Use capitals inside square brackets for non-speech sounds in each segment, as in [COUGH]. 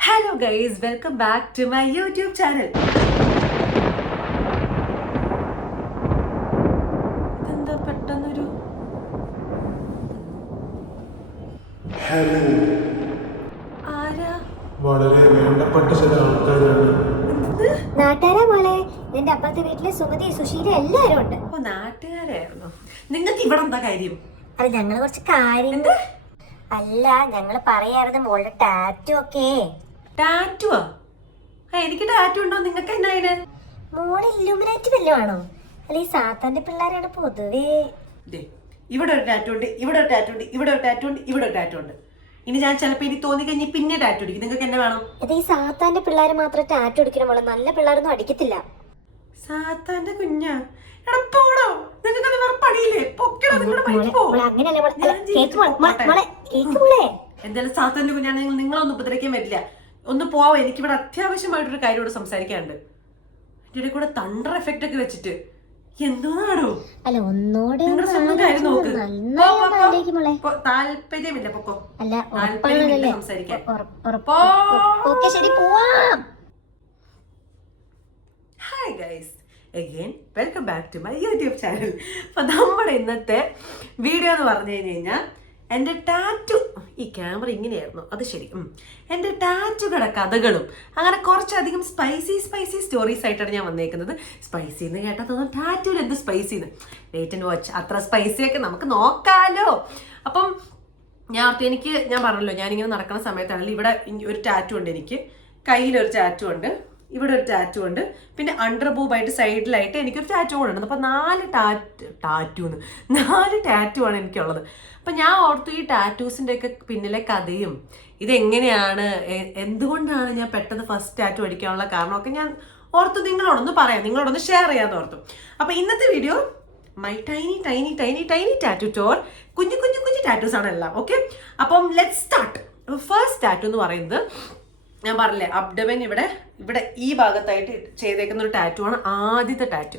Hello guys welcome back to my YouTube channel ഇതെന്താ പെട്ടെന്നൊരു hello ആരാ? വളരെ വേണ്ടപ്പെട്ട ചില ആൾക്കാരാണ്. നാട്ടുകാരാ മോളെ? നിന്റെ അപ്പുറത്തെ വീട്ടിലെ സുമതി സുശീല എല്ലാരും ഉണ്ട്. ഓ നാട്ടുകാരായിരുന്നു. നിങ്ങൾക്ക് ഇവിടെ എന്താ കാര്യം? അത് ഞങ്ങൾ കുറച്ച് കാര്യം അല്ല ഞങ്ങൾ പറയായിരുന്നു മോളുടെ ടാറ്റു ഒക്കെ. ടാറ്റുവാ? എനിക്ക് ടാറ്റു ഉണ്ടോ? നിങ്ങൾക്ക് എന്നാ അതിന്? മോൾ ഇല്ലുമിനാറ്റ് വല്ലതും ആണോ? അല്ല സാത്താന്റെ പിള്ളേരാണ് പൊതുവേ. ദേ, ഇവിടെ ഒരു ടാറ്റു ഉണ്ട് ഇവിടെ ഒരു ടാറ്റു ഉണ്ട് ഇവിടെ ഒരു ടാറ്റു ഉണ്ട് ഇവിടെ ഒരു ടാറ്റു ഉണ്ട്. ഇനി ഞാൻ ചിലപ്പോൾ ഇനി തോന്നി കഴിഞ്ഞ് പിന്നെ ടാറ്റു അടിക്കും. നിങ്ങൾക്ക് എന്നെ വേണം? അത് ഈ സാത്താന്റെ പിള്ളേർ മാത്രം ടാറ്റു അടിക്കണം മോളെ നല്ല പിള്ളേരൊന്നും അടിക്കത്തില്ല. സാത്താന്റെ കുഞ്ഞാ? എടാ പോടോ. നിങ്ങൾക്ക് വേറെ പണിയില്ലേ? പൊക്കടോ നിങ്ങളുടെ മോളെ പണിക്ക് പോ. മോളെ അങ്ങനെയല്ല മോളെ അല്ല, ഞാൻ കേക്ക് മോളെ മോളെ, ജീവിച്ചു മോളെ കേക്ക് മോളെ. എന്തായാലും സാത്താന്റെ കുഞ്ഞാണെങ്കിൽ നിങ്ങളൊന്നും ഉപദ്രവിക്കാൻ പറ്റില്ല ഒന്ന് പോവാ എനിക്കിവിടെ അത്യാവശ്യമായിട്ടൊരു കാര്യം ഇവിടെ സംസാരിക്കാനുണ്ട് എന്റെ കൂടെ തണ്ടർ എഫക്റ്റ് ഒക്കെ വെച്ചിട്ട് എന്തോന്നാണോ അല്ല ഒന്നോടെ നിങ്ങളുടെ ഒന്ന് സ്വന്തം കാര്യം നോക്ക്. പോ, പോ, പോ, പോ. താല്പര്യമില്ല പൊക്കോ. അല്ല താല്പര്യമില്ല ഉറപ്പാണല്ലേ സംസാരിക്കാൻ. ഉറപ്പ് പോ. ഓക്കെ ശരി പോവാം. Hi guys again welcome back to my YouTube channel അപ്പോൾ നമ്മുടെ ഇന്നത്തെ വീഡിയോ എന്ന് പറഞ്ഞു കഴിഞ്ഞ് കഴിഞ്ഞാൽ എന്റെ ടാറ്റു ഈ ക്യാമറ ഇങ്ങനെയായിരുന്നു. അത് ശരി. എന്റെ ടാറ്റുകളുടെ കഥകളും അങ്ങനെ കുറച്ചധികം സ്പൈസി സ്പൈസി സ്റ്റോറീസ് ആയിട്ടാണ് ഞാൻ വന്നേക്കുന്നത്. സ്പൈസി എന്ന് കേട്ടാൽ തോന്നുന്നു ടാറ്റുവിൽ എന്ത് സ്പൈസി എന്ന് വെയിറ്റ് ആൻഡ് വാച്ച് അത്ര സ്പൈസി ഒക്കെ നമുക്ക് നോക്കാലോ. അപ്പം ഞാൻ ഓർത്തു എനിക്ക് ഞാൻ പറഞ്ഞല്ലോ ഞാനിങ്ങനെ നടക്കുന്ന സമയത്താണെങ്കിൽ ഇവിടെ ഒരു ടാറ്റു ഉണ്ട് എനിക്ക്. കയ്യിലൊരു ടാറ്റു ഉണ്ട്. ഇവിടെ ഒരു ടാറ്റു ഉണ്ട്. പിന്നെ അണ്ടർ ബൂബായിട്ട് സൈഡിലായിട്ട് എനിക്കൊരു ടാറ്റു കൂടെ ഉണ്ട്. അപ്പോൾ നാല് ടാറ്റ് ടാറ്റു എന്ന് നാല് ടാറ്റു ആണ് എനിക്കുള്ളത്. അപ്പം ഞാൻ ഓർത്തു ഈ ടാറ്റൂസിന്റെ ഒക്കെ പിന്നിലെ കഥയും ഇതെങ്ങനെയാണ്? എന്തുകൊണ്ടാണ് ഞാൻ പെട്ടെന്ന് ഫസ്റ്റ് ടാറ്റു അടിക്കാനുള്ള കാരണമൊക്കെ ഞാൻ ഓർത്തു. നിങ്ങളോടൊന്ന് പറയാം. നിങ്ങളോടൊന്ന് ഷെയർ ചെയ്യാമെന്ന് ഓർത്തു. അപ്പോൾ ഇന്നത്തെ video my tiny tiny tiny tiny tattoo tour കുഞ്ഞു കുഞ്ഞു കുഞ്ഞു ടാറ്റൂസ് ആണ് എല്ലാം. ഓക്കെ അപ്പം ലെറ്റ് സ്റ്റാർട്ട് ഫസ്റ്റ് ടാറ്റു എന്ന് പറയുന്നത് ഞാൻ പറഞ്ഞില്ലേ അബ്ഡബൻ ഇവിടെ ഇവിടെ ഈ ഭാഗത്തായിട്ട് ചെയ്തേക്കുന്ന ഒരു ടാറ്റു ആണ് ആദ്യത്തെ ടാറ്റു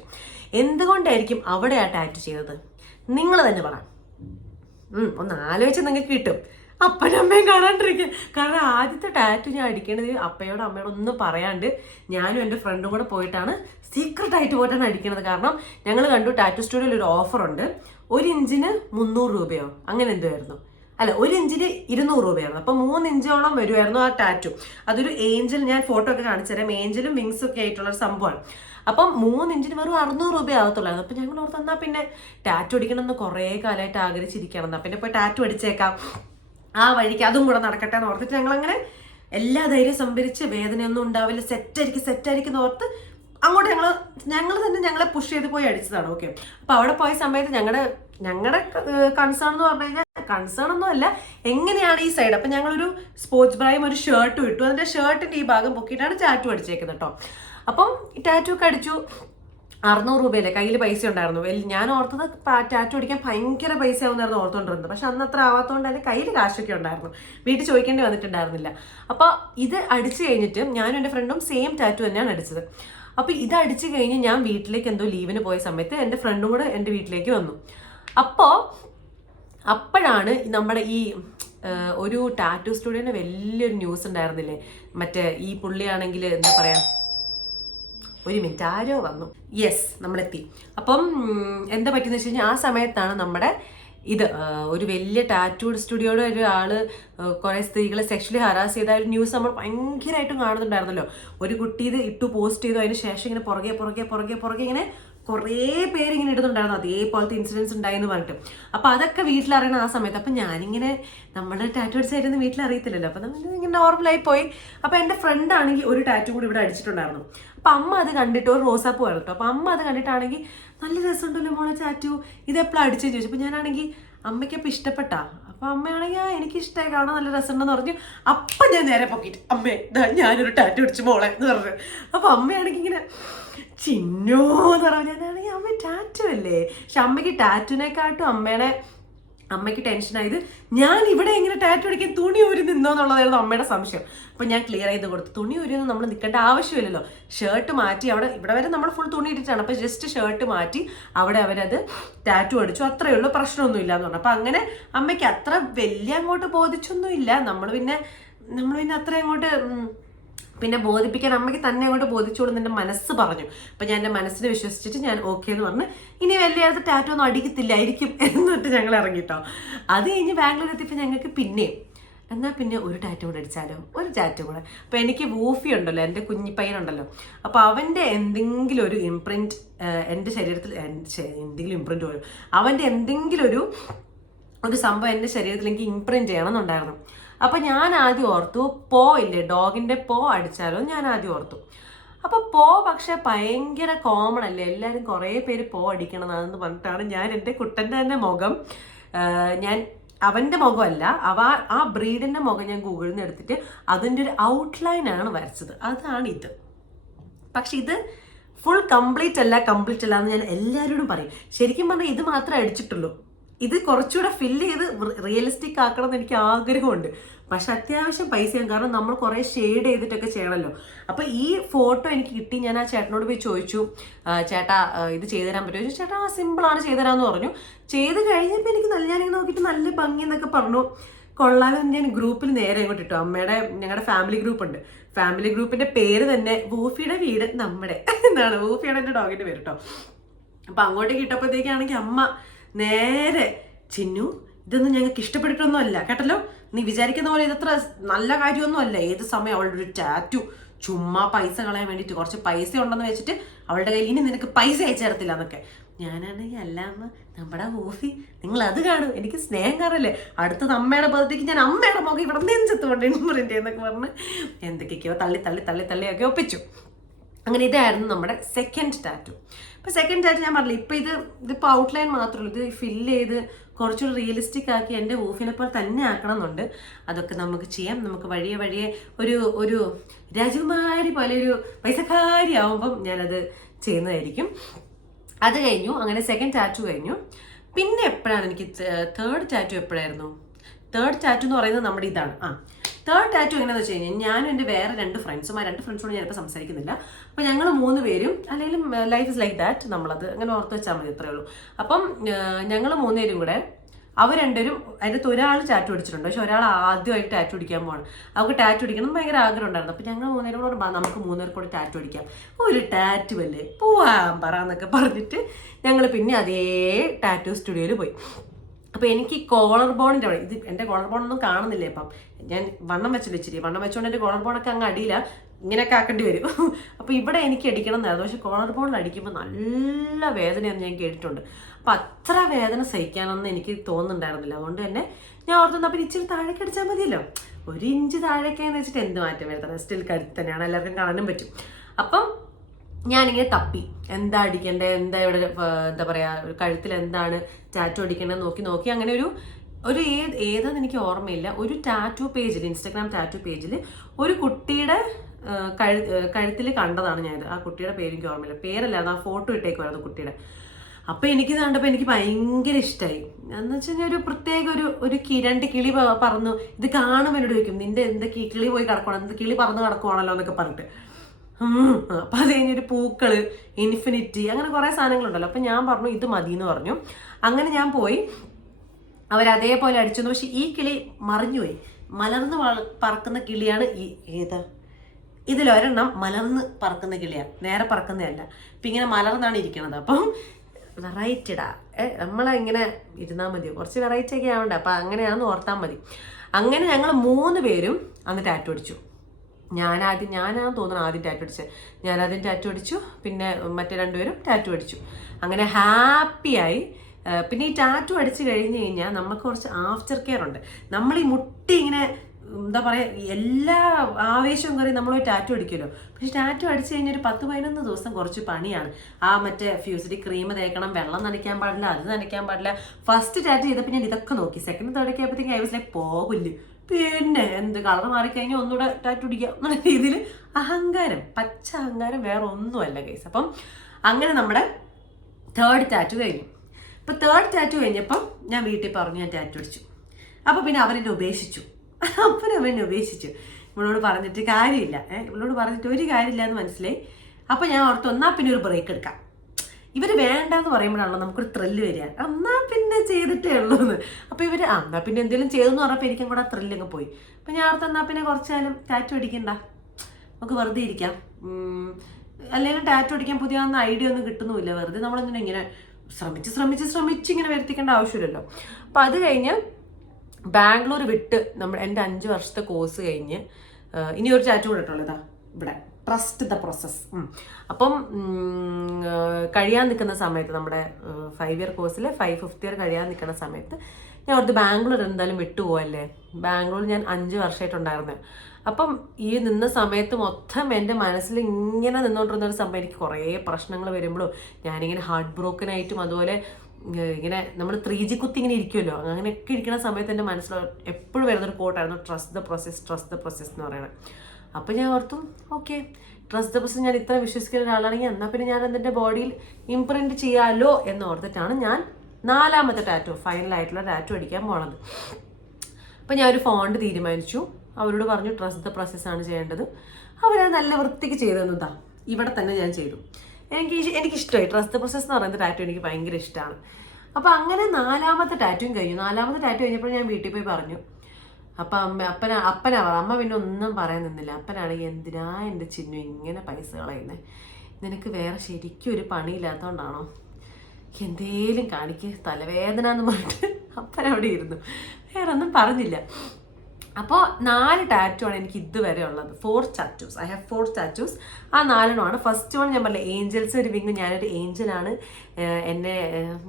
എന്തുകൊണ്ടായിരിക്കും അവിടെ ആ ടാറ്റു ചെയ്തത്? നിങ്ങൾ തന്നെ പറ. ഒന്ന് ആലോചിച്ച് നിങ്ങൾക്ക് കിട്ടും. അപ്പനമ്മയും കാണാണ്ടിരിക്കുക കാരണം ആദ്യത്തെ ടാറ്റു ഞാൻ അടിക്കേണ്ടത് അപ്പയോടും അമ്മയോടും ഒന്നും പറയാണ്ട് ഞാനും എന്റെ ഫ്രണ്ടും കൂടെ പോയിട്ടാണ് സീക്രട്ട് ആയിട്ട് പോയിട്ടാണ് അടിക്കണത്. കാരണം ഞങ്ങൾ കണ്ടു ടാറ്റു സ്റ്റുഡിയോയിൽ ഒരു ഓഫർ ഉണ്ട്. ഒരു ഇഞ്ചിന് മുന്നൂറ് രൂപയോ? അങ്ങനെ എന്തുമായിരുന്നു അല്ല ഒരു ഇഞ്ചിന് ഇരുന്നൂറ് രൂപയായിരുന്നു. അപ്പം മൂന്ന് ഇഞ്ചോളം വരുമായിരുന്നു ആ ടാറ്റു. അതൊരു ഏഞ്ചൽ ഞാൻ ഫോട്ടോ ഒക്കെ കാണിച്ചു തരാം. ഏഞ്ചലും വിങ്സ് ഒക്കെ ആയിട്ടുള്ള സംഭവമാണ്. അപ്പം മൂന്ന് ഇഞ്ചിന് വെറും അറുന്നൂറ് രൂപ ആവത്തുള്ളായിരുന്നു. അപ്പം ഞങ്ങൾ ഓർത്ത് എന്നാൽ പിന്നെ ടാറ്റു അടിക്കണം എന്ന് കുറേ കാലമായിട്ട് ആഗ്രഹിച്ചിരിക്കണം എന്നാൽ പിന്നെ പോയി ടാറ്റു അടിച്ചേക്കാം. ആ വഴിക്ക് അതും കൂടെ നടക്കട്ടെ എന്ന് ഓർത്തിട്ട് ഞങ്ങളങ്ങനെ എല്ലാ ധൈര്യം സംഭരിച്ച് വേദനയൊന്നും ഉണ്ടാവില്ല. സെറ്റായിരിക്കും സെറ്റായിരിക്കും എന്ന് ഓർത്ത് അങ്ങോട്ട് ഞങ്ങൾ ഞങ്ങൾ തന്നെ ഞങ്ങളെ പുഷ് ചെയ്ത് പോയി അടിച്ചതാണ്. ഓക്കെ അപ്പോൾ അവിടെ പോയ സമയത്ത് ഞങ്ങളുടെ ഞങ്ങളുടെ കൺസേൺ എന്ന് പറഞ്ഞു കഴിഞ്ഞാൽ കൺസേൺ ഒന്നും അല്ല. എങ്ങനെയാണ് ഈ സൈഡ് അപ്പം ഞങ്ങളൊരു സ്പോർട്സ് ബ്രായും ഒരു ഷർട്ടും ഇട്ടു. അതിന്റെ ഷർട്ടിന്റെ ഈ ഭാഗം പൊക്കിയിട്ടാണ് ടാറ്റു അടിച്ചേക്കുന്നത് കേട്ടോ അപ്പം ടാറ്റു ഒക്കെ അടിച്ചു. അറുന്നൂറ് രൂപയല്ലേ? കയ്യിൽ പൈസ ഉണ്ടായിരുന്നു. ഞാൻ ഓർത്തത് ടാറ്റു അടിക്കാൻ ഭയങ്കര പൈസ ആവുന്നായിരുന്നു ഓർത്തുകൊണ്ടിരുന്നത് പക്ഷെ അന്ന് അത്ര ആവാത്തതുകൊണ്ട് അതിന് കയ്യിൽ കാശൊക്കെ ഉണ്ടായിരുന്നു. വീട്ടിൽ ചോദിക്കേണ്ടി വന്നിട്ടുണ്ടായിരുന്നില്ല. അപ്പോൾ ഇത് അടിച്ചു കഴിഞ്ഞിട്ട് ഞാനും എന്റെ ഫ്രണ്ടും സെയിം ടാറ്റു തന്നെയാണ് അടിച്ചത്. അപ്പോൾ ഇത് അടിച്ചു കഴിഞ്ഞ് ഞാൻ വീട്ടിലേക്ക് എന്തോ ലീവിന് പോയ സമയത്ത് എന്റെ ഫ്രണ്ടും കൂടെ എന്റെ വീട്ടിലേക്ക് വന്നു. അപ്പോൾ അപ്പോഴാണ് നമ്മുടെ ഈ ഒരു ടാറ്റു സ്റ്റുഡിയോന് വലിയൊരു ന്യൂസ് ഉണ്ടായിരുന്നില്ലേ? മറ്റേ ഈ പുള്ളിയാണെങ്കിൽ എന്താ പറയാ? ഒരു മിനിറ്റ് ആരോ വന്നു. യെസ് നമ്മളെത്തി. അപ്പം എന്താ പറ്റിയെന്ന് വെച്ച് കഴിഞ്ഞാൽ ആ സമയത്താണ് നമ്മുടെ ഇത് ഒരു വലിയ ടാറ്റൂഡ് സ്റ്റുഡിയോയുടെ ഒരാൾ കുറെ സ്ത്രീകളെ സെക്ഷലി ഹറാസ് ചെയ്ത ഒരു ന്യൂസ് നമ്മൾ ഭയങ്കരമായിട്ടും കാണുന്നുണ്ടായിരുന്നല്ലോ. ഒരു കുട്ടി ഇത് ഇട്ടു പോസ്റ്റ് ചെയ്തു. അതിന് ശേഷം ഇങ്ങനെ പുറകെ പുറകെ പുറകെ പുറകെ ഇങ്ങനെ കുറേ പേര് ഇങ്ങനെ ഇടുന്നുണ്ടായിരുന്നു. അതേപോലത്തെ ഇൻസിഡൻസ് ഉണ്ടായെന്ന് പറഞ്ഞിട്ട്. അപ്പൊ അതൊക്കെ അറിയണം ആ സമയത്ത് അപ്പൊ ഞാനിങ്ങനെ നമ്മുടെ ടാറ്റു അടിച്ചായിരുന്നു വീട്ടിൽ അറിയത്തില്ലല്ലോ അപ്പൊ നമ്മൾ ഇങ്ങനെ നോർമലായി പോയി. അപ്പൊ എന്റെ ഫ്രണ്ട് ആണെങ്കിൽ ഒരു ടാറ്റു കൂടി ഇവിടെ അടിച്ചിട്ടുണ്ടായിരുന്നു. അപ്പൊ അമ്മ അത് കണ്ടിട്ട് ഒരു റോസാപ്പ് കേട്ടോ. അപ്പൊ അമ്മ അത് കണ്ടിട്ടാണെങ്കിൽ നല്ല രസമുണ്ടല്ലോ മോളെ ടാറ്റു ഇത് എപ്പോഴും അടിച്ചു ചോദിച്ചു. അപ്പൊ ഞാനാണെങ്കിൽ അമ്മയ്ക്ക് അപ്പൊ ഇഷ്ടപ്പെട്ടാ. അപ്പൊ അമ്മയാണെങ്കിൽ ആ എനിക്ക് ഇഷ്ടമായി കാണാൻ നല്ല രസമുണ്ടെന്ന് പറഞ്ഞു അപ്പൊ ഞാൻ നേരെ പൊക്കിട്ട് അമ്മേ ഞാനൊരു ടാറ്റു അടിച്ചു മോളെ എന്ന് പറഞ്ഞു. അപ്പൊ അമ്മയാണെങ്കിൽ ഇങ്ങനെ ചിന്നോ എന്ന് പറഞ്ഞു അമ്മ ടാറ്റു അല്ലേ? പക്ഷെ അമ്മയ്ക്ക് ടാറ്റുവിനെക്കാട്ടും അമ്മയുടെ അമ്മയ്ക്ക് ടെൻഷനായത് ഞാൻ ഇവിടെ എങ്ങനെ ടാറ്റു അടിക്കാൻ തുണി ഊരി നിന്നോ എന്നുള്ളതായിരുന്നു അമ്മയുടെ സംശയം. അപ്പൊ ഞാൻ ക്ലിയർ ചെയ്ത് കൊടുത്തു. തുണി ഊരിയൊന്നും നമ്മൾ നിൽക്കേണ്ട ആവശ്യമില്ലല്ലോ. ഷർട്ട് മാറ്റി അവിടെ ഇവിടെ വരെ നമ്മൾ ഫുൾ തുണി ഇട്ടിട്ടാണ്. അപ്പൊ ജസ്റ്റ് ഷർട്ട് മാറ്റി അവിടെ അവരത് ടാറ്റു അടിച്ചു. അത്രയേ ഉള്ളൂ. പ്രശ്നമൊന്നും ഇല്ല എന്ന് പറഞ്ഞു. അപ്പൊ അങ്ങനെ അമ്മയ്ക്ക് അത്ര വലിയ അങ്ങോട്ട് ബോധിച്ചൊന്നും ഇല്ല. നമ്മൾ പിന്നെ നമ്മൾ പിന്നെ അത്ര അങ്ങോട്ട് പിന്നെ ബോധിപ്പിക്കാൻ അമ്മയ്ക്ക് തന്നെ അങ്ങോട്ട് ബോധിച്ചുകൊണ്ട് എന്റെ മനസ്സ് പറഞ്ഞു. അപ്പം ഞാൻ എന്റെ മനസ്സിനെ വിശ്വസിച്ചിട്ട് ഞാൻ ഓക്കെ എന്ന് പറഞ്ഞ് ഇനി വലിയ അടുത്ത് ടാറ്റോ ഒന്നും അടിക്കത്തില്ലായിരിക്കും [LAUGHS] എന്നിട്ട് ഞങ്ങൾ ഇറങ്ങിട്ടോ. അത് കഴിഞ്ഞ് ബാംഗ്ലൂർ എത്തിയപ്പോൾ ഞങ്ങൾക്ക് പിന്നെയും എന്നാൽ പിന്നെ ഒരു ടാറ്റോ കൂടെ അടിച്ചാലോ? ഒരു ടാറ്റോ കൂടെ? അപ്പോൾ എനിക്ക് വൂഫി ഉണ്ടല്ലോ എന്റെ കുഞ്ഞിപ്പയ്യനുണ്ടല്ലോ അപ്പോൾ അവന്റെ എന്തെങ്കിലും ഒരു ഇംപ്രിന്റ് എന്റെ ശരീരത്തിൽ എന്തെങ്കിലും ഇംപ്രിന്റ് പോലും അവന്റെ എന്തെങ്കിലും ഒരു ഒരു സംഭവം എന്റെ ശരീരത്തിൽ എനിക്ക് ഇംപ്രിന്റ് ചെയ്യണം എന്നുണ്ടായിരുന്നു. അപ്പോൾ ഞാൻ ആദ്യം ഓർത്തു പോ ഇല്ലേ? ഡോഗിന്റെ പോ അടിച്ചാലോ ഞാൻ ആദ്യം ഓർത്തു. അപ്പോൾ പോ പക്ഷെ ഭയങ്കര കോമൺ അല്ലേ? എല്ലാവരും കുറേ പേര് പോ അടിക്കണതാണെന്ന് പറഞ്ഞിട്ടാണ് ഞാൻ എന്റെ കുട്ടന്റെ തന്നെ മുഖം ഞാൻ അവന്റെ മുഖമല്ല അവ ആ ബ്രീഡിന്റെ മുഖം ഞാൻ ഗൂഗിളിൽ നിന്ന് എടുത്തിട്ട് അതിന്റെ ഒരു ഔട്ട്ലൈൻ ആണ് വരച്ചത്. അതാണ് ഇത്. പക്ഷെ ഇത് ഫുൾ കംപ്ലീറ്റ് അല്ല കംപ്ലീറ്റ് അല്ല എന്ന് ഞാൻ എല്ലാവരോടും പറയും. ശരിക്കും പറഞ്ഞാൽ ഇത് മാത്രമേ അടിച്ചിട്ടുള്ളൂ. ഇത് കുറച്ചുകൂടെ ഫില്ല് ചെയ്ത് റിയലിസ്റ്റിക് ആക്കണം എന്ന് എനിക്ക് ആഗ്രഹമുണ്ട്. പക്ഷെ അത്യാവശ്യം പൈസയാണ് കാരണം നമ്മൾ കുറേ ഷെയ്ഡ് ചെയ്തിട്ടൊക്കെ ചെയ്യണമല്ലോ അപ്പോൾ ഈ ഫോട്ടോ എനിക്ക് കിട്ടി. ഞാൻ ആ ചേട്ടനോട് പോയി ചോദിച്ചു. ചേട്ടാ ഇത് ചെയ്തുതരാൻ പറ്റുമോ? ചോദിച്ചു ചേട്ടാ സിമ്പിളാണ് ചെയ്തു തരാമെന്ന് പറഞ്ഞു. ചെയ്ത് കഴിഞ്ഞപ്പോൾ എനിക്ക് നല്ല ഞാനിങ്ങനെ നോക്കിയിട്ട് നല്ല ഭംഗി എന്നൊക്കെ പറഞ്ഞു. കൊള്ളാമെന്ന് ഞാൻ ഗ്രൂപ്പിൽ നേരെ ഇങ്ങോട്ട് ഇട്ടു. അമ്മയുടെ ഞങ്ങളുടെ ഫാമിലി ഗ്രൂപ്പ് ഉണ്ട്. ഫാമിലി ഗ്രൂപ്പിന്റെ പേര് തന്നെ വൂഫിയുടെ വീട് നമ്മുടെ. [LAUGHS] എന്താണ് വൂഫിയാണ് എന്റെ ഡോഗിന്റെ പേര് കേട്ടോ അപ്പൊ അങ്ങോട്ടേക്ക് ഇട്ടപ്പോഴത്തേക്കാണെങ്കിൽ അമ്മ നേരെ. ചിന്നു ഇതൊന്നും ഞങ്ങൾക്ക് ഇഷ്ടപ്പെട്ടിട്ടൊന്നുമല്ല. കേട്ടല്ലോ? നീ വിചാരിക്കുന്ന പോലെ ഇതത്ര നല്ല കാര്യമൊന്നും അല്ല ഏത് സമയം അവളുടെ ഒരു ടാറ്റു ചുമ്മാ പൈസ കളയാൻ വേണ്ടിയിട്ട് കുറച്ച് പൈസ ഉണ്ടെന്ന് വെച്ചിട്ട് അവളുടെ കയ്യിൽ ഇനി നിനക്ക് പൈസ അയച്ചു തരത്തില്ല എന്നൊക്കെ. ഞാനാണെങ്കിൽ അല്ല അമ്മ നമ്മുടെ ഓഫി നിങ്ങൾ അത് കാണും. എനിക്ക് സ്നേഹം കാറല്ലേ അടുത്തത് അമ്മയുടെ ബർത്ത്ഡേക്ക് ഞാൻ അമ്മയുടെ മുഖം ഇവിടെ നെഞ്ചെത്തുകൊണ്ട് ഇൻപ്രിന്റ് എന്നൊക്കെ പറഞ്ഞ് എന്തൊക്കെയൊക്കെയോ തള്ളി തള്ളി തള്ളി തള്ളിയൊക്കെ ഒപ്പിച്ചു. അങ്ങനെ ഇതായിരുന്നു നമ്മുടെ സെക്കൻഡ് ടാറ്റു ഇപ്പം സെക്കൻഡ് ആയിട്ട് ഞാൻ പറഞ്ഞില്ല ഇപ്പം ഇത് ഇതിപ്പോൾ ഔട്ട്ലൈൻ മാത്രമല്ല ഇത് ഫില്ല് ചെയ്ത് കുറച്ചുകൂടി റിയലിസ്റ്റിക് ആക്കി എന്റെ ഊഫിനെ പോലെ തന്നെ ആക്കണം എന്നുണ്ട് അതൊക്കെ നമുക്ക് ചെയ്യാം. നമുക്ക് വഴിയെ വഴിയെ ഒരു ഒരു രാജകുമാരി പോലെ ഒരു പൈസക്കാരി ആവുമ്പം ഞാനത് ചെയ്യുന്നതായിരിക്കും. അത് കഴിഞ്ഞു. അങ്ങനെ സെക്കൻഡ് ടാറ്റു കഴിഞ്ഞു. പിന്നെ എപ്പോഴാണ് എനിക്ക് തേർഡ് ടാറ്റു എപ്പോഴായിരുന്നു? തേർഡ് ടാറ്റു എന്ന് പറയുന്നത് നമ്മുടെ ഇതാണ്. ആ തേർഡ് ടാറ്റു എങ്ങനെയാണെന്ന് വെച്ച് കഴിഞ്ഞാൽ ഞാനും എന്റെ വേറെ രണ്ട് ഫ്രണ്ട്സും ആ രണ്ട് ഫ്രണ്ട്സോട് ഞാനിപ്പോൾ സംസാരിക്കുന്നില്ല. അപ്പോൾ ഞങ്ങൾ മൂന്ന് പേരും അല്ലെങ്കിൽ ലൈഫ് ഇസ് ലൈക്ക് ദാറ്റ് നമ്മളത് അങ്ങനെ ഓർത്ത് വെച്ചാൽ മതി അത്രേ ഉള്ളൂ. അപ്പം ഞങ്ങൾ മൂന്നുപേരും കൂടെ അവർ രണ്ടുപേരും അതിന്റെ ഒരാൾ ടാറ്റു അടിച്ചിട്ടുണ്ട്. പക്ഷെ ഒരാൾ ആദ്യമായിട്ട് ടാറ്റു അടിക്കാൻ പോകണം അവർക്ക് ടാറ്റു അടിക്കണം ഭയങ്കര ആഗ്രഹം ഉണ്ടായിരുന്നു. അപ്പം ഞങ്ങൾ മൂന്നേരം കൂടെ പറഞ്ഞു, "ബാ, നമുക്ക് മൂന്നേരം കൂടെ ടാറ്റു അടിക്കാം. ഒരു ടാറ്റു അല്ലേ? പോവാൻ പറ എന്നൊക്കെ പറഞ്ഞിട്ട് ഞങ്ങൾ പിന്നെ അതേ ടാറ്റു സ്റ്റുഡിയോയിൽ പോയി. അപ്പോൾ എനിക്ക് കോളർ ബോണിന്റെ അവിടെ ഇത് എന്റെ കോളർ ബോൺ ഒന്നും കാണുന്നില്ല ഇപ്പം? ഞാൻ വണ്ണം വെച്ചില്ല ഇച്ചിരി. വണ്ണം വെച്ചുകൊണ്ട് എന്റെ കോളർ ബോണൊക്കെ അങ്ങ് അടിയില്ല. ഇങ്ങനെയൊക്കെ ആക്കേണ്ടി വരും. അപ്പോൾ ഇവിടെ എനിക്ക് അടിക്കണം എന്നായിരുന്നു പക്ഷെ കോളർ ബോണിൽ അടിക്കുമ്പോൾ നല്ല വേദനയെന്ന് ഞാൻ കേട്ടിട്ടുണ്ട്. അപ്പം അത്ര വേദന സഹിക്കാനൊന്നും എനിക്ക് തോന്നുന്നുണ്ടായിരുന്നില്ല. അതുകൊണ്ട് തന്നെ ഞാൻ ഓർത്തു അപ്പം ഇച്ചിരി താഴേക്ക് അടിച്ചാൽ മതിയല്ലോ. ഒരു ഇഞ്ച് താഴേക്കെന്ന് വെച്ചിട്ട് എന്ത് മാറ്റം വരുത്തണം സ്റ്റിൽ കരുത്ത് എല്ലാവർക്കും കാണാനും പറ്റും. അപ്പം ഞാനിങ്ങനെ തപ്പി. എന്താ അടിക്കേണ്ടത് എന്താ ഇവിടെ എന്താ പറയുക കഴുത്തിൽ എന്താണ് ടാറ്റു അടിക്കേണ്ടത് നോക്കി നോക്കി അങ്ങനെ ഒരു ഒരു ഏത് ഏതാന്ന് എനിക്ക് ഓർമ്മയില്ല. ഒരു ടാറ്റു പേജിൽ ഇൻസ്റ്റാഗ്രാം ടാറ്റു പേജിൽ ഒരു കുട്ടിയുടെ കഴുത്തിൽ കണ്ടതാണ് ഞാനിത്. ആ കുട്ടിയുടെ പേര് എനിക്ക് ഓർമ്മയില്ല. പേരല്ലായിരുന്നു ആ ഫോട്ടോ ഇട്ടേക്കുമായിരുന്നു കുട്ടിയുടെ. അപ്പോൾ എനിക്കിത് കണ്ടപ്പോൾ എനിക്ക് ഭയങ്കര ഇഷ്ടമായി എന്ന് വെച്ച് കഴിഞ്ഞാൽ ഒരു പ്രത്യേക ഒരു ഒരു കിരണ്ട് കിളി പറന്നു ഇത് കാണുമ്പോൾ എന്നോട് ചോദിക്കും നിന്റെ എന്ത് കിളി പോയി കിടക്കണം എന്ത് കിളി പറന്ന് കിടക്കുവാണല്ലോ? എന്നൊക്കെ പറഞ്ഞിട്ട്. അപ്പൊ അത് കഴിഞ്ഞൊരു പൂക്കൾ ഇൻഫിനിറ്റി അങ്ങനെ കുറെ സാധനങ്ങളുണ്ടല്ലോ. അപ്പൊ ഞാൻ പറഞ്ഞു ഇത് മതി എന്ന് പറഞ്ഞു. അങ്ങനെ ഞാൻ പോയി. അവരതേപോലെ അടിച്ചു പക്ഷെ ഈ കിളി മറിഞ്ഞുപോയി. മലർന്ന് പറക്കുന്ന കിളിയാണ് ഈ ഏതാ? ഇതിലൊരെണ്ണം മലർന്ന് പറക്കുന്ന കിളിയാണ് നേരെ പറക്കുന്നതല്ല. ഇപ്പം ഇങ്ങനെ മലർന്നാണ് ഇരിക്കുന്നത് അപ്പം വെറൈറ്റിടാ ഏ നമ്മളെ ഇങ്ങനെ ഇരുന്നാൽ മതി കുറച്ച് വെറൈറ്റി ഒക്കെ ആവണ്ട? അപ്പം അങ്ങനെയാണെന്ന് ഓർത്താൽ മതി. അങ്ങനെ ഞങ്ങൾ മൂന്ന് പേരും അന്ന് ടാറ്റു അടിച്ചു. ഞാനാദ്യം ഞാനാണെന്ന് തോന്നുന്നു ആദ്യം ടാറ്റു അടിച്ചത് ആദ്യം ടാറ്റു അടിച്ചു പിന്നെ മറ്റേ രണ്ടുപേരും ടാറ്റു അടിച്ചു. അങ്ങനെ ഹാപ്പിയായി പിന്നെ ഈ ടാറ്റു അടിച്ചു കഴിഞ്ഞ് കഴിഞ്ഞാൽ നമുക്ക് കുറച്ച് ആഫ്റ്റർ കെയർ ഉണ്ട്. നമ്മൾ ഈ മുട്ടി ഇങ്ങനെ എന്താ പറയുക എല്ലാ ആവേശവും കയറി നമ്മൾ ടാറ്റു അടിക്കുമല്ലോ. പക്ഷെ ടാറ്റു അടിച്ചു കഴിഞ്ഞാൽ ഒരു പത്ത് പതിനൊന്ന് ദിവസം കുറച്ച് പണിയാണ്. ആ മറ്റേ ഫ്യൂസിഡി ക്രീം തേക്കണം വെള്ളം നനയ്ക്കാൻ പാടില്ല അത് നനയ്ക്കാൻ പാടില്ല. ഫസ്റ്റ് ടാറ്റു ചെയ്തപ്പോൾ ഞാൻ ഇതൊക്കെ നോക്കി. സെക്കൻഡ് തേർഡ് ഒക്കെ ആയപ്പോഴത്തേക്കും ഐ വാസ് ലൈക്ക് പോകില്ല പിന്നെ എന്ത് കളർ മാറിക്കഴിഞ്ഞാൽ ഒന്നുകൂടെ ടാറ്റു പിടിക്കാം എന്നുള്ള രീതിയിൽ അഹങ്കാരം പച്ച അഹങ്കാരം വേറെ ഒന്നുമല്ല കേസ് അപ്പം അങ്ങനെ നമ്മുടെ തേർഡ് ടാറ്റു കഴിഞ്ഞു. ഇപ്പം തേർഡ് ടാറ്റു കഴിഞ്ഞപ്പം ഞാൻ വീട്ടിൽ പറഞ്ഞു ഞാൻ ടാറ്റു അടിച്ചു അപ്പോൾ പിന്നെ അവരെന്നെ ഉപേക്ഷിച്ചു. അപ്പം അവരെന്നെ ഉപേക്ഷിച്ചു. ഇവളോട് പറഞ്ഞിട്ട് കാര്യമില്ല. ഇവളോട് പറഞ്ഞിട്ട് ഒരു കാര്യമില്ല എന്ന് മനസ്സിലായി. അപ്പോൾ ഞാൻ ഓർത്ത് ഒന്നാ പിന്നെ ഒരു ബ്രേക്ക് എടുക്കാം. ഇവർ വേണ്ട എന്ന് പറയുമ്പോഴാണല്ലോ നമുക്കൊരു ത്രില്ല് വരിക. എന്നാ പിന്നെ ചെയ്തിട്ടേ ഉള്ളൂ എന്ന് അപ്പോൾ ഇവർ ആ എന്നാ പിന്നെ എന്തെങ്കിലും ചെയ്തെന്ന് പറഞ്ഞപ്പോൾ എനിക്കും കൂടെ ത്രില്ല് അങ്ങ് പോയി. അപ്പം ഞാൻ ഓർത്ത് എന്നാൽ പിന്നെ കുറച്ചാലും ടാറ്റു അടിക്കണ്ട. നമുക്ക് വെറുതെ ഇരിക്കാം. അല്ലെങ്കിൽ ടാറ്റു അടിക്കാൻ പുതിയ ഒന്നും ഐഡിയ ഒന്നും കിട്ടുന്നുമില്ല. വെറുതെ നമ്മളൊന്നും ഇങ്ങനെ ശ്രമിച്ച് ശ്രമിച്ച് ശ്രമിച്ച് ഇങ്ങനെ വരുത്തിക്കേണ്ട ആവശ്യമില്ലല്ലോ. അപ്പം അത് കഴിഞ്ഞ് ബാംഗ്ലൂർ വിട്ട് നമ്മൾ എന്റെ അഞ്ച് വർഷത്തെ കോഴ്സ് കഴിഞ്ഞ് ഇനി ഒരു ടാറ്റു കൂടെ ഇട്ടുള്ളതാ ഇവിടെ. ട്രസ്റ്റ് ദ പ്രോസസ് അപ്പം കഴിയാൻ നിൽക്കുന്ന സമയത്ത് നമ്മുടെ ഫൈവ് ഇയർ കോഴ്സിൽ ഫൈവ് ഫിഫ്ത്ത് ഇയർ കഴിയാൻ നിൽക്കുന്ന സമയത്ത് ഞാൻ ഓർത്ത് ബാംഗ്ലൂർ എന്തായാലും വിട്ടുപോകല്ലേ ബാംഗ്ലൂർ ഞാൻ അഞ്ച് വർഷമായിട്ടുണ്ടായിരുന്നു. അപ്പം ഈ നിന്ന സമയത്ത് മൊത്തം എന്റെ മനസ്സിൽ ഇങ്ങനെ നിന്നുകൊണ്ടിരുന്ന ഒരു സംഭവം എനിക്ക് കുറേ പ്രശ്നങ്ങൾ വരുമ്പോഴും ഞാനിങ്ങനെ ഹാർട്ട് ബ്രോക്കൻ ആയിട്ടും അതുപോലെ ഇങ്ങനെ നമ്മൾ ത്രീ ജി കുത്തി ഇങ്ങനെ ഇരിക്കുമല്ലോ അങ്ങനെയൊക്കെ ഇരിക്കുന്ന സമയത്ത് എന്റെ മനസ്സിൽ എപ്പോഴും വരുന്നൊരു കോട്ടായിരുന്നു trust the process trust the process എന്ന് പറയുന്നത്. അപ്പോൾ ഞാൻ ഓർത്തു ഓക്കെ ട്രസ്റ്റ് പ്രോസസ് ഞാൻ ഇത്ര വിശ്വസിക്കുന്ന ഒരാളാണെങ്കിൽ എന്നാൽ പിന്നെ ഞാൻ അതിന്റെ ബോഡിയിൽ ഇംപ്രിന്റ് ചെയ്യാമല്ലോ എന്ന് ഓർത്തിട്ടാണ് ഞാൻ നാലാമത്തെ ടാറ്റു ഫൈനലായിട്ടുള്ള ടാറ്റു അടിക്കാൻ പോണത്. അപ്പം ഞാൻ ഒരു ഫോണ്ട് തീരുമാനിച്ചു. അവരോട് പറഞ്ഞു ട്രസ്റ്റ് ദ പ്രോസസ്സാണ് ചെയ്യേണ്ടത്. അവരത് നല്ല വൃത്തിക്ക് ചെയ്തതെന്നതാ ഇവിടെ തന്നെ ഞാൻ ചെയ്തു. എനിക്ക് എനിക്കിഷ്ടമായി. ട്രസ്റ്റ് ദ പ്രോസസ് എന്ന് പറയുന്ന ടാറ്റു എനിക്ക് ഭയങ്കര ഇഷ്ടമാണ് അപ്പോൾ അങ്ങനെ നാലാമത്തെ ടാറ്റും കഴിഞ്ഞു. നാലാമത്തെ ടാറ്റു കഴിഞ്ഞപ്പോൾ ഞാൻ വീട്ടിൽ പോയി പറഞ്ഞു അപ്പം അമ്മ അപ്പന അപ്പനാ അമ്മ പിന്നെ ഒന്നും പറയാൻ നിന്നില്ല. അപ്പനാണെങ്കിൽ എന്തിനാ എന്റെ ചിന്നു ഇങ്ങനെ പൈസ കളയുന്നത് നിനക്ക് വേറെ ശരിക്കും ഒരു പണിയില്ലാത്തതുകൊണ്ടാണോ എന്തേലും കാണിക്ക് തലവേദന എന്ന് പറഞ്ഞിട്ട് അപ്പനവിടെ ഇരുന്നു. വേറെ ഒന്നും പറഞ്ഞില്ല. അപ്പോൾ നാല് ടാറ്റു ആണ് എനിക്ക് ഇതുവരെ ഉള്ളത്. Four tattoos I have four tattoos ആ നാലെണ്ണമാണ് ഫസ്റ്റ് വൺ ഞാൻ പറഞ്ഞില്ല ഏഞ്ചൽസ് ഒരു വിങ് ഞാനൊരു ഏഞ്ചലാണ് എന്നെ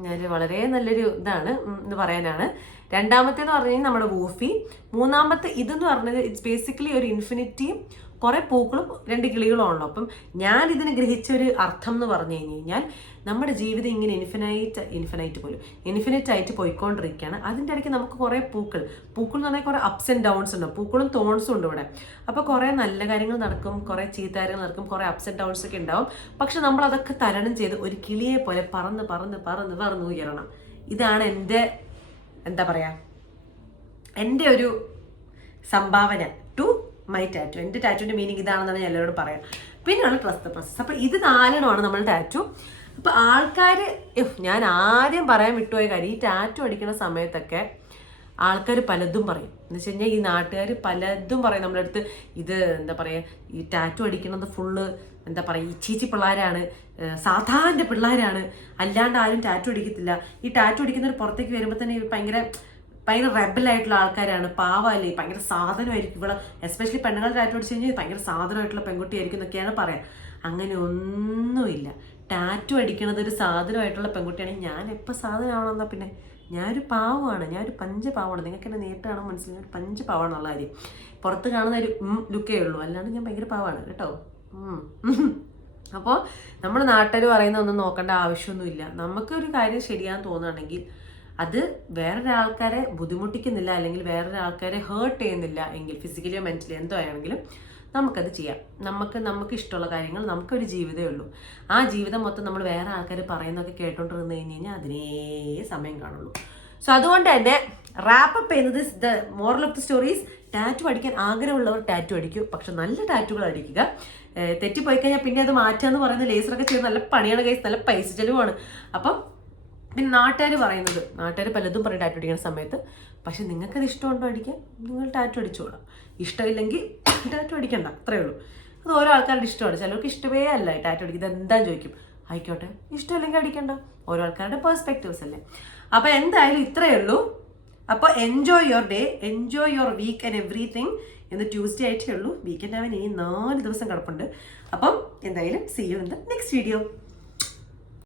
ഞാൻ വളരെ നല്ലൊരു ഇതാണ് എന്ന് പറയാനാണ്. രണ്ടാമത്തേന്ന് പറഞ്ഞു കഴിഞ്ഞാൽ നമ്മുടെ വൂഫി. മൂന്നാമത്തെ ഇതെന്ന് പറഞ്ഞത് ഇറ്റ്സ് ബേസിക്കലി ഒരു ഇൻഫിനിറ്റിയും കുറെ പൂക്കളും രണ്ട് കിളികളും ആണല്ലോ. അപ്പം ഞാൻ ഇതിന് ഗ്രഹിച്ച ഒരു അർത്ഥം എന്ന് പറഞ്ഞു കഴിഞ്ഞ് കഴിഞ്ഞാൽ നമ്മുടെ ജീവിതം ഇങ്ങനെ ഇൻഫിനൈറ്റ് ഇൻഫിനൈറ്റ് പോലും. ഇൻഫിനൈറ്റ് ആയിട്ട് പോയിക്കൊണ്ടിരിക്കുകയാണ്. അതിന്റെ ഇടയ്ക്ക് നമുക്ക് കുറേ പൂക്കൾ. പൂക്കൾ എന്ന് പറഞ്ഞാൽ കുറേ അപ്സ് ആൻഡ് ഡൗൺസ് ഉണ്ട്. പൂക്കളും തോൺസും ഉണ്ട് ഇവിടെ. അപ്പോൾ കുറേ നല്ല കാര്യങ്ങൾ നടക്കും കുറേ ചീത്ത കാര്യങ്ങൾ നടക്കും കുറേ അപ്സ് ആൻഡ് ഡൗൺസ് ഒക്കെ ഉണ്ടാവും. പക്ഷെ നമ്മൾ അതൊക്കെ തരണം ചെയ്ത് ഒരു കിളിയെ പോലെ പറന്ന് പറന്ന് പറന്ന് പറന്ന് ഉയരണം. ഇതാണ് എന്റെ എന്താ പറയുക എന്റെ ഒരു സംഭാവന. മൈ ടാറ്റു എന്റെ ടാറ്റുവിന്റെ മീനിങ് ഇതാണെന്നാണ് ഞാൻ എല്ലാവരോടും പറയാം. പിന്നെയാണ് ട്രസ്റ്റ് പ്രോസസ് അപ്പോൾ ഇത് നാലെണ്ണമാണ് നമ്മൾ ടാറ്റു അപ്പോൾ ആൾക്കാർ ഞാൻ ആദ്യം പറയാൻ വിട്ടുപോയ കാര്യം ഈ ടാറ്റു അടിക്കുന്ന സമയത്തൊക്കെ ആൾക്കാർ പലതും പറയും. എന്ന് വെച്ച് കഴിഞ്ഞാൽ ഈ നാട്ടുകാർ പലതും പറയും നമ്മുടെ അടുത്ത്. ഇത് എന്താ പറയുക ഈ ടാറ്റു അടിക്കുന്നത് ഫുള്ള് എന്താ പറയുക ഈ ചീച്ചി പിള്ളേരാണ് സാധാരണ പിള്ളേരാണ്. അല്ലാണ്ട് ആരും ടാറ്റു അടിക്കത്തില്ല. ഈ ടാറ്റു അടിക്കുന്നവർ പുറത്തേക്ക് വരുമ്പോൾ തന്നെ ഭയങ്കര ഭയങ്കര റെബലായിട്ടുള്ള ആൾക്കാരാണ്. പാവല്ലേ ഭയങ്കര സാധനമായിരിക്കും. ഇവിടെ എസ്പെഷ്യലി പെണ്ണുങ്ങൾ ടാറ്റു അടിച്ചു കഴിഞ്ഞാൽ ഭയങ്കര സാധനമായിട്ടുള്ള പെൺകുട്ടിയായിരിക്കും എന്നൊക്കെയാണ് പറയാം. അങ്ങനെ ഒന്നുമില്ല. ടാറ്റു അടിക്കണത് ഒരു സാധനമായിട്ടുള്ള പെൺകുട്ടിയാണെങ്കിൽ ഞാൻ എപ്പോൾ സാധനമാണെന്നാ പിന്നെ? ഞാനൊരു പാവമാണ്. ഞാനൊരു പഞ്ചപാവമാണ് നിങ്ങൾക്ക് എന്നെ നേരിട്ട് കാണാൻ മനസ്സിലായി ഒരു പഞ്ചപാവാണെന്നുള്ള കാര്യം. പുറത്ത് കാണുന്ന ഒരു ലുക്കേ ഉള്ളൂ. അല്ലാണ്ട് ഞാൻ ഭയങ്കര പാവമാണ് കേട്ടോ? അപ്പോൾ നമ്മുടെ നാട്ടുകാർ പറയുന്ന ഒന്നും നോക്കേണ്ട ആവശ്യമൊന്നുമില്ല. നമുക്കൊരു കാര്യം ശരിയാന്ന് തോന്നുകയാണെങ്കിൽ അത് വേറൊരാൾക്കാരെ ബുദ്ധിമുട്ടിക്കുന്നില്ല അല്ലെങ്കിൽ വേറൊരാൾക്കാരെ ഹേർട്ട് ചെയ്യുന്നില്ല എങ്കിൽ ഫിസിക്കലിയോ മെന്റലിയോ എന്തോ ആണെങ്കിലും നമുക്കത് ചെയ്യാം. നമുക്ക് നമുക്ക് ഇഷ്ടമുള്ള കാര്യങ്ങൾ നമുക്കൊരു ജീവിതമേ ഉള്ളൂ. ആ ജീവിതം മൊത്തം നമ്മൾ വേറെ ആൾക്കാർ പറയുന്നതൊക്കെ കേട്ടോണ്ടിരുന്ന് കഴിഞ്ഞ് കഴിഞ്ഞാൽ അതിനേ സമയം കാണുള്ളൂ. സോ അതുകൊണ്ട് തന്നെ റാപ്പപ്പ് ചെയ്യുന്നത് the moral of the stories tattoo അടിക്കാൻ ആഗ്രഹമുള്ളവർ ടാറ്റു അടിക്കും. പക്ഷെ നല്ല ടാറ്റുകൾ അടിക്കുക. തെറ്റിപ്പോയി കഴിഞ്ഞാൽ പിന്നെ അത് മാറ്റുക എന്ന് ലേസറൊക്കെ ചെയ്ത് നല്ല പണിയാണ് കൈസ് നല്ല പൈസ ചെലവാണ് അപ്പം പിന്നെ നാട്ടുകാർ പറയുന്നത് നാട്ടുകാർ പലതും പറയും ടാറ്റു അടിക്കുന്ന സമയത്ത് പക്ഷെ നിങ്ങൾക്കത് ഇഷ്ടമുണ്ടോ അടിക്കാൻ? നിങ്ങൾ ടാറ്റു അടിച്ചോളാം. ഇഷ്ടമില്ലെങ്കിൽ ടാറ്റു അടിക്കണ്ട അത്രേ ഉള്ളൂ. അത് ഓരോ ആൾക്കാരുടെ ഇഷ്ടമാണ്. ചിലർക്ക് ഇഷ്ടമേ അല്ല ടാറ്റു അടിക്കുന്നത്. എന്താന്ന് ചോദിക്കും. ആയിക്കോട്ടെ ഇഷ്ടമില്ലെങ്കിൽ അടിക്കണ്ട. ഓരോ ആൾക്കാരുടെ പെർസ്പെക്റ്റീവ്സ് അല്ലേ? അപ്പോൾ എന്തായാലും ഇത്രയേ ഉള്ളൂ. അപ്പോൾ enjoy your day enjoy your week and everything ഇന്ന് ട്യൂസ്ഡേ ആയിട്ടേ ഉള്ളൂ. വീക്കെൻഡ് ആവാൻ ഇനി നാല് ദിവസം കിടപ്പുണ്ട്. അപ്പം എന്തായാലും see you in the next video